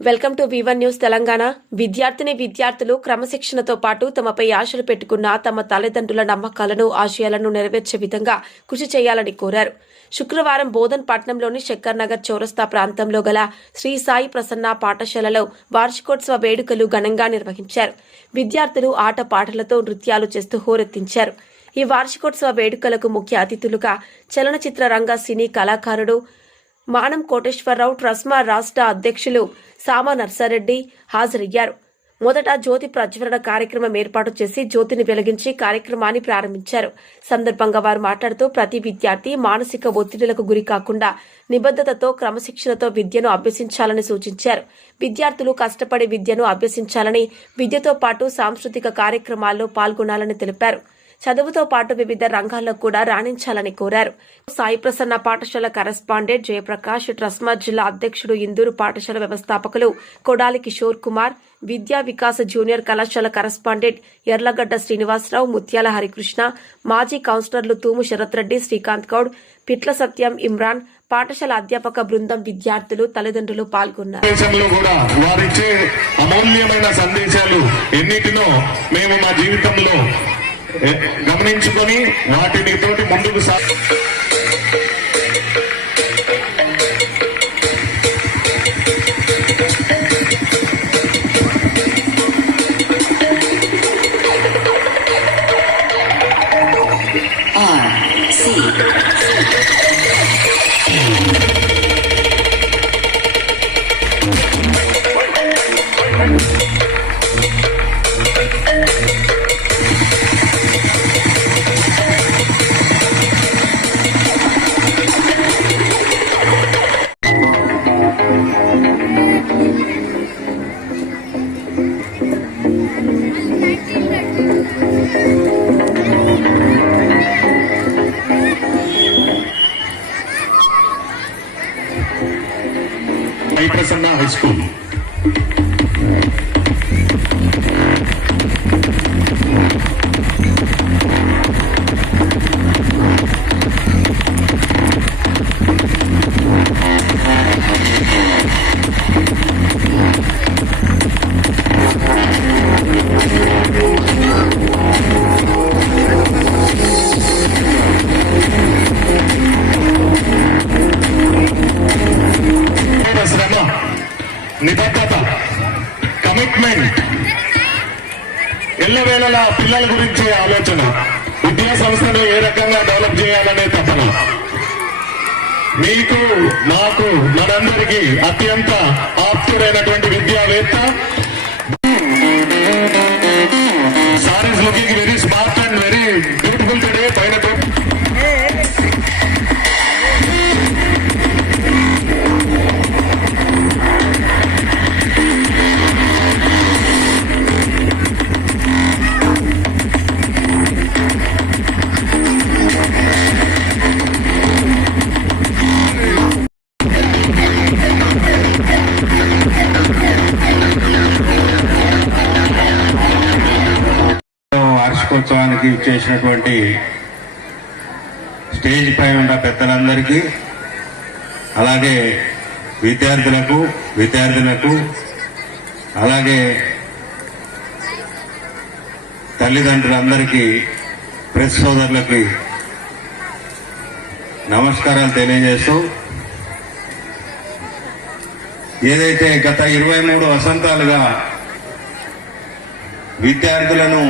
Welcome to వివన్ news Telangana. విద్యార్థిని విద్యార్థులు క్రమశిక్షణతో పాటు తమపై ఆశలు పెట్టుకున్న తమ తల్లిదండ్రుల నమ్మకాలను ఆశయాలను నెరవేర్చే విధంగా కృషి చేయాలని కోరారు. శుక్రవారం బోధన్ పట్నంలోని శంకర్ నగర్ చౌరస్తా ప్రాంతంలో గల శ్రీ సాయి ప్రసన్న పాఠశాలలో వార్షికోత్సవ వేడుకలు ఘనంగా నిర్వహించారు. విద్యార్థులు ఆట పాటలతో నృత్యాలు చేస్తూ హోరెత్తించారు. ఈ వార్షికోత్సవ వేడుకలకు ముఖ్య అతిథులుగా చలనచిత్ర రంగ సినీ కళాకారుడు మానం కోటేశ్వరరావు ట్రస్మా రాష్ట్ర అధ్యక్షులు సామా నర్సారెడ్డి హాజరయ్యారు. మొదట జ్యోతి ప్రజ్వలన కార్యక్రమం ఏర్పాటు చేసి జ్యోతిని వెలిగించి కార్యక్రమాన్ని ప్రారంభించారు. సందర్భంగా వారు మాట్లాడుతూ ప్రతి విద్యార్థి మానసిక ఒత్తిడిలకు గురి కాకుండా నిబద్ధతతో క్రమశిక్షణతో విద్యను అభ్యసించాలని సూచించారు. విద్యార్థులు కష్టపడి విద్యను అభ్యసించాలని విద్యతో పాటు సాంస్కృతిక కార్యక్రమాల్లో పాల్గొనాలని తెలిపారు. చదువుతో పాటు వివిధ రంగాల్లో కూడా రాణించాలని కోరారు. సాయి ప్రసన్న పాఠశాల కరెస్పాండెంట్ జయప్రకాష్ ట్రస్మా జిల్లా అధ్యక్షుడు ఇందూరు పాఠశాల వ్యవస్థాపకులు కొడాలి కిషోర్ కుమార్ విద్యా వికాస జూనియర్ కళాశాల కరెస్పాండెంట్ ఎర్లగడ్డ శ్రీనివాసరావు ముత్యాల హరికృష్ణ మాజీ కౌన్సిలర్లు తూము శరత్ రెడ్డి శ్రీకాంత్ గౌడ్ పిట్ల సత్యం ఇమ్రాన్ పాఠశాల అధ్యాపక బృందం విద్యార్థులు తల్లిదండ్రులు పాల్గొన్నారు. కూడా వారిచ్చే అమూల్యమైన సందేశాలు ఎన్నిటినో మేము మా జీవితంలో గమనించుకొని వాటిని తోటి ముందుకు సా Maiprasana High School. నిబద్ధత కమిట్మెంట్ ఎల్లవేళలా పిల్లల గురించే ఆలోచన. విద్యా సంస్థను ఏ రకంగా డెవలప్ చేయాలనే తపన. మీకు నాకు మనందరికీ అత్యంత ఆప్తుడైనటువంటి విద్యావేత్త. Sir is looking very smart వార్షికోత్సవానికి చేసినటువంటి స్టేజ్ పై ఉన్న పెద్దలందరికీ అలాగే విద్యార్థులకు విద్యార్థులకు అలాగే తల్లిదండ్రులందరికీ ప్రెస్ సోదరులకి నమస్కారాలు తెలియజేస్తూ ఏదైతే గత ఇరవై మూడు వసంతాలుగా విద్యార్థులను